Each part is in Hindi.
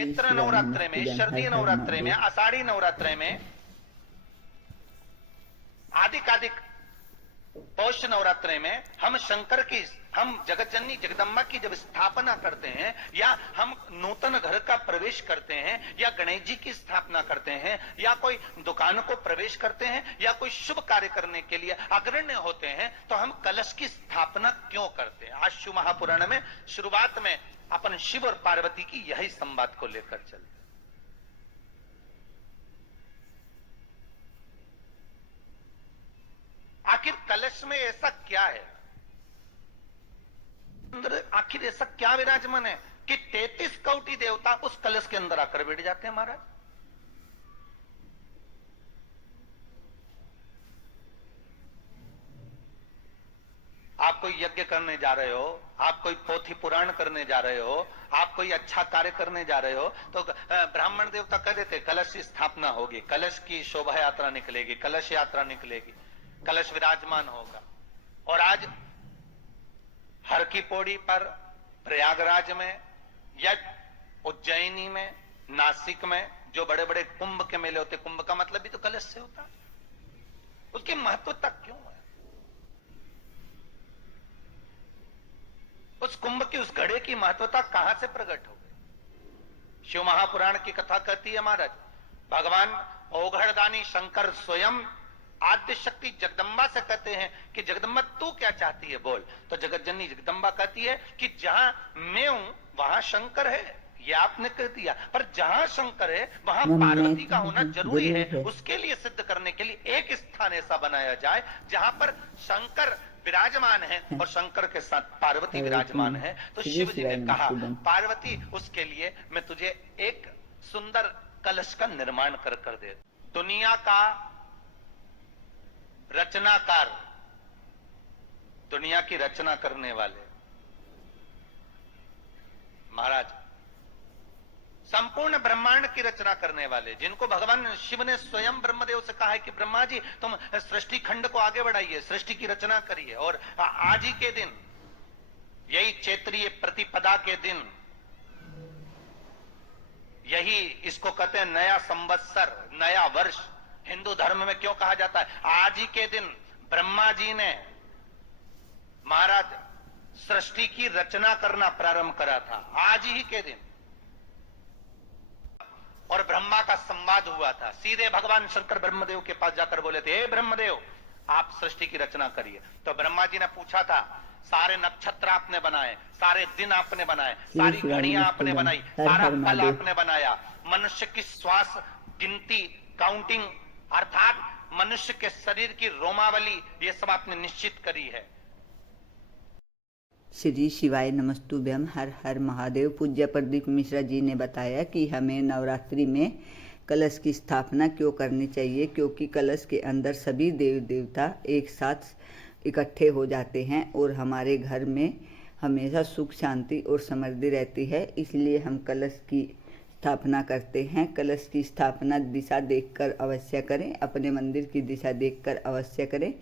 चैत्र नवरात्रे में, शारदीय नवरात्रे में, आषाढ़ी नवरात्रे में, आदिक पौष नवरात्रे में हम शंकर की, हम जगत जननी जगदम्बा की जब स्थापना करते हैं, या हम नूतन घर का प्रवेश करते हैं, या गणेश जी की स्थापना करते हैं, या कोई दुकान को प्रवेश करते हैं, या कोई शुभ कार्य करने के लिए अग्रण्य होते हैं, तो हम कलश की स्थापना क्यों करते हैं? आज शिव महापुराण में शुरुआत में अपन शिव और पार्वती की यही संवाद को लेकर चलते। आखिर कलश में ऐसा क्या है, अंदर आखिर ऐसा क्या विराजमान है कि 33 कोटि देवता उस कलश के अंदर आकर बैठ जाते हैं? महाराज, आप कोई यज्ञ करने जा रहे हो, आप कोई पोथी पुराण करने जा रहे हो, आप कोई अच्छा कार्य करने जा रहे हो, तो ब्राह्मण देवता कह देते कलश की स्थापना होगी, कलश की शोभा यात्रा निकलेगी, कलश यात्रा निकलेगी, कलश विराजमान होगा। और आज हर की पौड़ी पर, प्रयागराज में, या उज्जैनी में, नासिक में जो बड़े बड़े कुंभ के मेले होते, कुंभ का मतलब भी तो कलश से होता है, उसकी महत्वता क्यों है? उस कुंभ की, उस घड़े की महत्वता कहां से प्रकट हो गई? शिव महापुराण की कथा कहती है महाराज, भगवान ओघड़दानी शंकर स्वयं आद्य शक्ति जगदम्बा से कहते हैं कि जगदम्बा तू क्या चाहती है बोल। तो जगत जननी जगदम्बा कहती है कि जहां मैं हूं वहां शंकर है, ये आपने कह दिया, पर जहां शंकर है वहां पार्वती का होना जरूरी है। उसके लिए सिद्ध करने के लिए एक स्थान ऐसा बनाया जाए जहां पर शंकर विराजमान है और शंकर के साथ पार्वती विराजमान है। तो शिव जी ने कहा, पार्वती उसके लिए मैं तुझे एक सुंदर कलश का निर्माण कर दे। दुनिया का रचनाकार, दुनिया की रचना करने वाले महाराज, संपूर्ण ब्रह्मांड की रचना करने वाले, जिनको भगवान शिव ने स्वयं ब्रह्मदेव से कहा है कि ब्रह्मा जी तुम सृष्टि खंड को आगे बढ़ाइए, सृष्टि की रचना करिए। और आज ही के दिन, यही चैत्रीय प्रतिपदा के दिन, यही इसको कहते हैं नया संवत्सर, नया वर्ष। हिंदू धर्म में क्यों कहा जाता है? आज ही के दिन ब्रह्मा जी ने महाराज सृष्टि की रचना करना प्रारंभ करा था, आज ही के दिन। और ब्रह्मा का संवाद हुआ था, सीधे भगवान शंकर ब्रह्मदेव के पास जाकर बोले थे, हे ब्रह्मदेव आप सृष्टि की रचना करिए। तो ब्रह्मा जी ने पूछा था, सारे नक्षत्र आपने बनाए, सारे दिन आपने बनाए, सारी घड़ियां आपने बनाई, सारा फल आपने बनाया, मनुष्य की श्वास गिनती, काउंटिंग, अर्थात मनुष्य के शरीर की रोमावली, ये सब आपने निश्चित करी है। श्री शिवाय नमस्तुभ्यम। हर हर महादेव। पूज्य प्रदीप मिश्रा जी ने बताया कि हमें नवरात्रि में कलश की स्थापना क्यों करनी चाहिए, क्योंकि कलश के अंदर सभी देव देवता एक साथ इकट्ठे हो जाते हैं और हमारे घर में हमेशा सुख शांति और समृद्धि रहती है। इसलिए हम कलश की स्थापना करते हैं। कलश की स्थापना दिशा देखकर अवश्य करें, अपने मंदिर की दिशा देखकर अवश्य करें।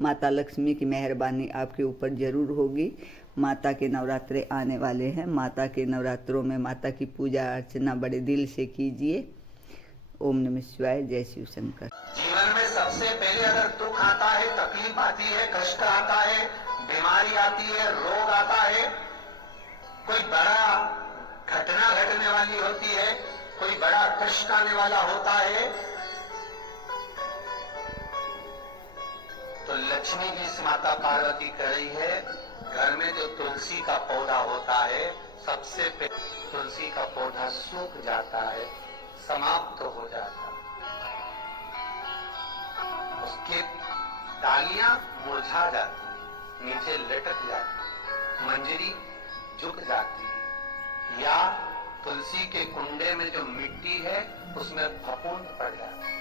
माता लक्ष्मी की मेहरबानी आपके ऊपर जरूर होगी। माता के नवरात्रे आने वाले हैं। माता के नवरात्रों में माता की पूजा अर्चना बड़े दिल से कीजिए। ओम नमः शिवाय। जय शिव शंकर। जीवन में सबसे पहले अगर दुख आता है, तकलीफ आती है, कष्ट आता है, बीमारी आती है, रोग आता है, कोई बड़ा घटना घटने वाली होती है, कोई बड़ा कष्ट आने वाला होता है, तो लक्ष्मी जी से माता पार्वती कह रही है, घर में जो तुलसी का पौधा होता है, सबसे पहले तुलसी का पौधा सूख जाता है, समाप्त हो जाता है, उसके डालियां मुरझा जाती, नीचे लटक जाती, मंजरी झुक जाती, या तुलसी के कुंडे में जो मिट्टी है उसमें फफूंद पड़ जाती है।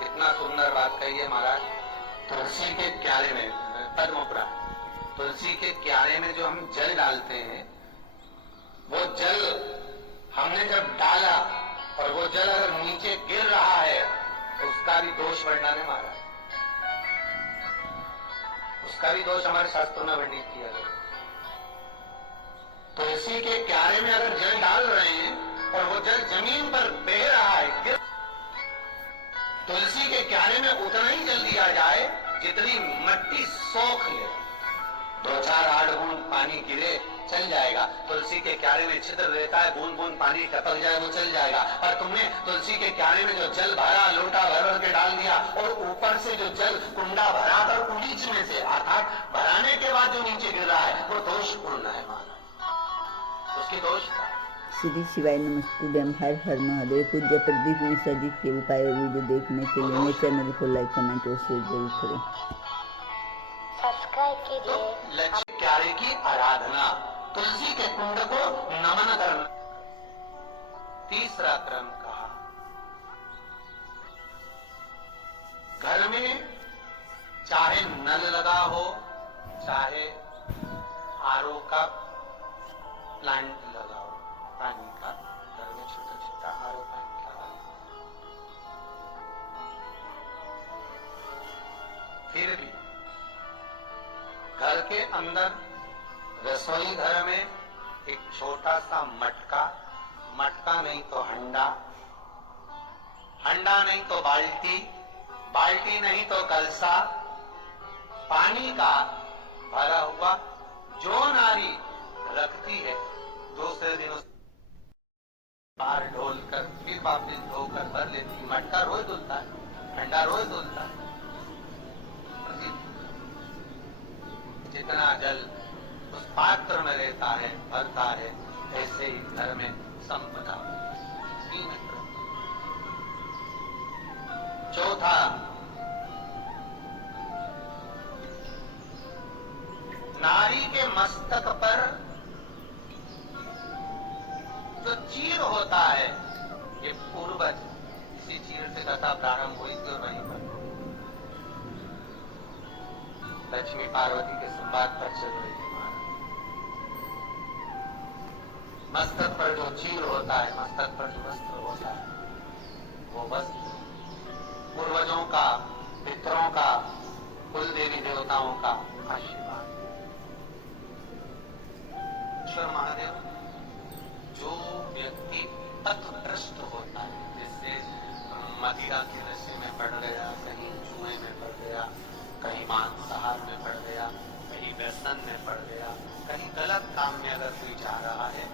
कितना सुंदर बात कही है महाराज। तुलसी के क्यारे में, पद्मपुराण, तुलसी के क्यारे में जो हम जल डालते हैं, वो जल हमने जब डाला और वो जल अगर नीचे गिर रहा है तो उसका भी दोष वर्णन है महाराज, उसका भी दोष हमारे शास्त्रों में वर्णित किया गया। तुलसी के क्यारे में अगर जल डाल रहे हैं और वो जल जमीन पर बह रहा है, तुलसी के क्यारे में उतना ही जल दिया जाए जितनी मिट्टी सोख ले। 2-4 8 बूंद पानी गिरे चल जाएगा। तुलसी के क्यारे में छिद्र रहता है, बूंद बूंद पानी टपक जाए वो चल जाएगा। पर तुमने तुलसी के क्यारे में जो जल भरा, लोटा भर भर के डाल दिया, और ऊपर से जो जल कुंडा भरा था बीच में से, अर्थात भराने के बाद जो नीचे गिर रहा है वो दोषपूर्ण है महाराज, उसकी दोष है। श्री शिवाय नमस्तुभ्यम। हर हर महादेव। पूज्य प्रदीप मिश्रा जी के उपाय और वीडियो देखने के लिए मेरे चैनल को लाइक कमेंट और शेयर जरूर करें। सब्सक्राइब कीजिए। लक्ष्मी क्यारे की आराधना, तुलसी के कुंड को नमन करना। तीसरा क्रम कहा, घर में चाहे नल लगा हो, चाहे आरओ का प्लांट लगा हो, पानी का, घर में छोटा छोटा आरओ प्लांट लगा हो, फिर भी घर के अंदर रसोई घर में एक छोटा सा मटका, मटका नहीं तो हंडा, हंडा नहीं तो बाल्टी, बाल्टी नहीं तो कलसा, पानी का भरा हुआ जो नारी रखती है, दूसरे दिन बाहर ढोल कर फिर वापिस धोकर भर लेती है। मटका रोज धुलता है, हंडा रोज धुलता है। जितना जल उस पात्र में रहता है, भरता है, ऐसे ही घर में संपदा सीमित। चौथा, नारी के मस्तक पर जो चीर होता है, ये पूर्वज इसी चीर से कथा प्रारंभ हुई थी और वहीं पर लक्ष्मी पार्वती के संवाद पर चल रही थी। मस्तक पर जो चीर होता है, मस्तक पर जो वस्त्र होता है, वो वस्त्र पूर्वजों का, पितरों का, कुल देवी देवताओं का आशीर्वाद। ईश्वर महादेव, जो व्यक्ति पथभ्रष्ट होता है, जिससे मदिरा के नशे में पड़ गया, कहीं जुए में पड़ गया, कहीं मांसाहार में पड़ गया, कहीं व्यसन में पड़ गया, कहीं गलत काम में अगर कोई जा रहा है,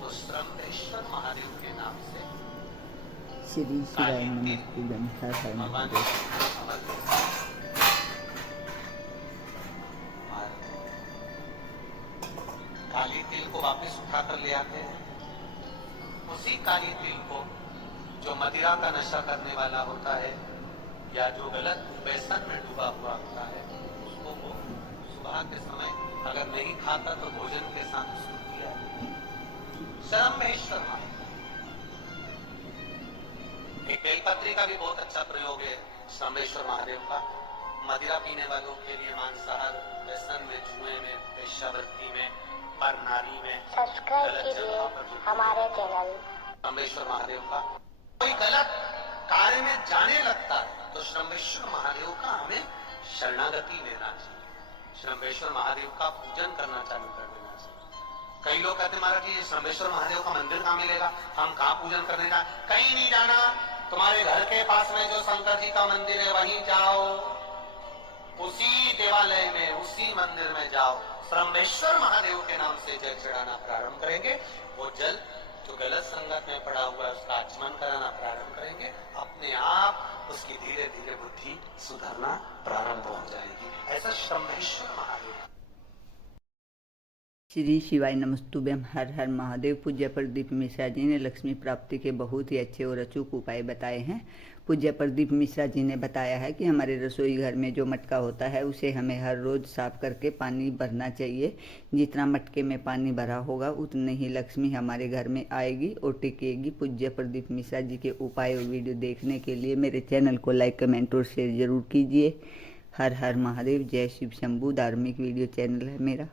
तो श्रमधेश्वर महादेव के नाम से श्री शिवाय नमस्तुभ्यम। हर हर महादेव। काली तिल को वापस उठा कर ले आते हैं। उसी काली तिल को जो मदिरा का नशा करने वाला होता है या जो गलत व्यसन में डूबा हुआ होता है, उसको वो सुबह के समय अगर नहीं खाता तो भोजन के साथ उसको दिया। श्रमधेश्वर महादेव। एक बेलपत्री का भी बहुत अच्छा प्रयोग है श्रमधेश्वर महादेव का। मदिरा पीने वालों के लिए, मांसाहार, व्यसन में, जुए में, वेश्यावृत्ति में, पर नारी में, सब्सक्राइब कीजिए हमारे चैनल श्रमधेश्वर महादेव का। कोई गलत कार्य में जाने लगता है तो श्रमधेश्वर महादेव का हमें शरणागति लेना चाहिए, श्रमधेश्वर महादेव का पूजन करना चालू कर देना चाहिए। कई लोग कहते महाराज जी, श्रमधेश्वर महादेव का मंदिर कहाँ मिलेगा, हम कहाँ पूजन करने जाए? कहीं नहीं जाना, तुम्हारे घर के पास में जो शंकर जी का मंदिर है वहीं जाओ, उसी देवालय में, उसी मंदिर में जाओ, श्रमधेश्वर महादेव के नाम से जल चढ़ाना प्रारंभ करेंगे। वो जल जो गलत संगत में पड़ा हुआ है उसका आचमन कराना प्रारंभ करेंगे, अपने आप उसकी धीरे धीरे बुद्धि सुधरना प्रारंभ हो जाएगी। ऐसा श्रमधेश्वर महादेव। श्री शिवाय नमस्तुभ्यम। हर हर महादेव। पूज्य प्रदीप मिश्रा जी ने लक्ष्मी प्राप्ति के बहुत ही अच्छे और अचूक उपाय बताए हैं। पूज्य प्रदीप मिश्रा जी ने बताया है कि हमारे रसोई घर में जो मटका होता है उसे हमें हर रोज़ साफ करके पानी भरना चाहिए। जितना मटके में पानी भरा होगा उतनी ही लक्ष्मी हमारे घर में आएगी और टिकेगी। पूज्य प्रदीप मिश्रा जी के उपाय और वीडियो देखने के लिए मेरे चैनल को लाइक कमेंट और शेयर जरूर कीजिए। हर हर महादेव। जय शिव शंभू। धार्मिक वीडियो चैनल है मेरा।